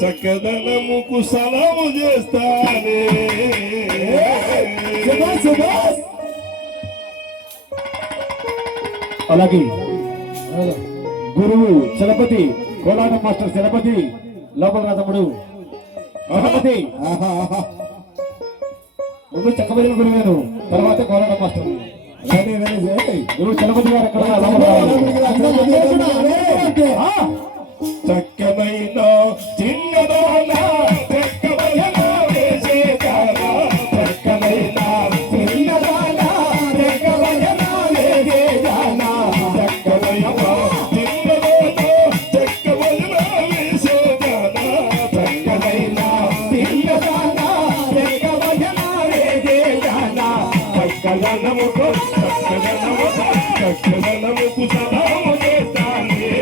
చక్కదనముకు సలాము చేస్తానే. అలాగే గురువు చలపతి కోలాట మాస్టర్ చలపతి లోపల రాతముడు చలపతి ముందు చక్కబదిన గురువేను తర్వాత కోలాట మాస్టర్ గురువు చలపతి గారు ఎక్కడ చక్కమైన చిన్నదాన చక్కమైన వేసేదాన చక్కమైన చిన్నదాన చక్కమైన వేసేదాన చక్కమైన చిన్నదాన చక్కమైన వేసేదాన చక్కమైన చిన్నదాన చక్కమైన వేసేదాన చక్కదనముకు చక్కదనముకు సలాము చేస్తానే.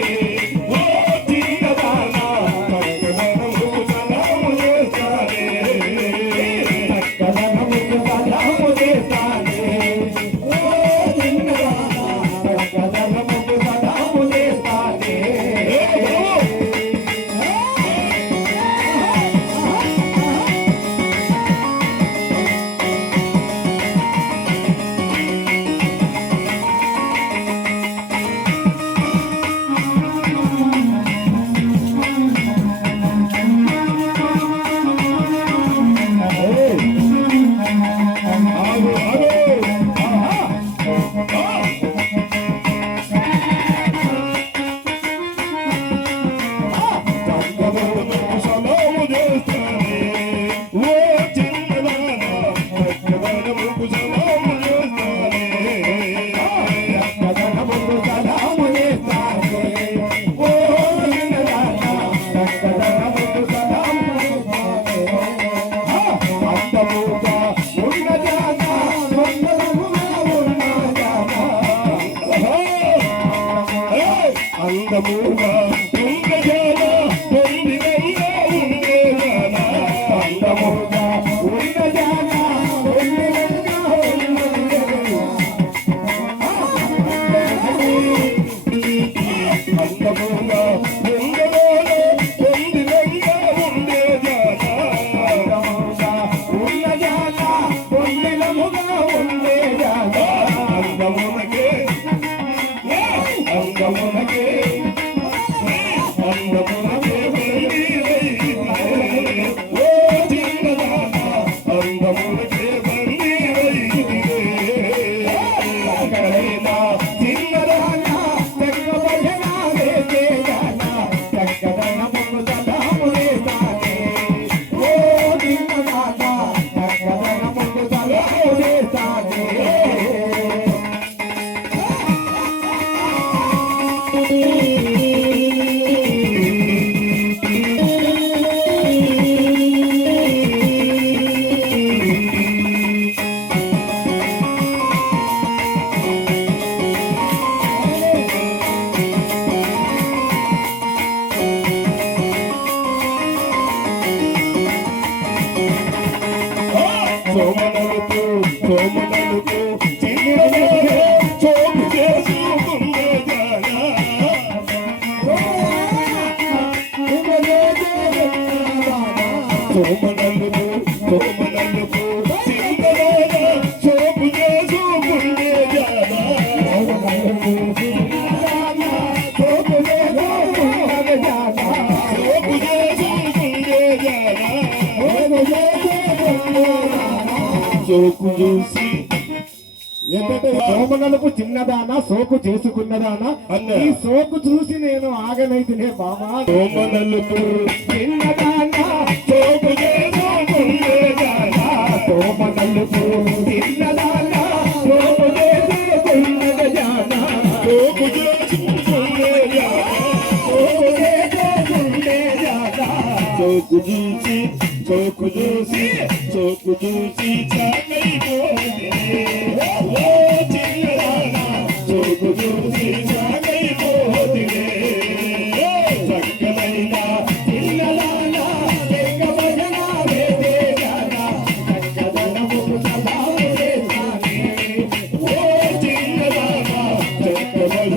అందముగా ఉండజాన పొందినంగా ఉండేదాన అందముగా ఉండజాన పొందినంగా అందముగా ఉండజాన పొందినంగా ఉండేదాన అందముగా ఉండజాన పొందినముగా ఉండేదాన అందమునకే అందమునకే సోమనలుపు సోమనలుపు చిన్నదాన చోపు చేసుకున్నదాన సోమనలుపు సోమనలుపు చిన్నదాన చోపు చేసుకున్నదాన చోపు సోకు చూసి ఏంటంటే సోమనలుపు చిన్నదానా సోకు చేసుకున్నదానా ఈ సోకు చూసి నేను ఆగనైతినే బాబా. సోమనలుపు చిన్నదానా సోకు చేసుకున్నదానా సోమనలుపు చిన్నదానా సోకు చేసుకున్నదానా సోకు చేసుకున్నదానా సోకు చూసి చోకు చూసి చోకు చూసి చాకైపోతే ఓ చిన్నదాన చోకు చూసి చాకైపోతే చక్కనైన చిన్నదాన చక్కబడిన వేసేదాన చక్కదనముకు సదా మధు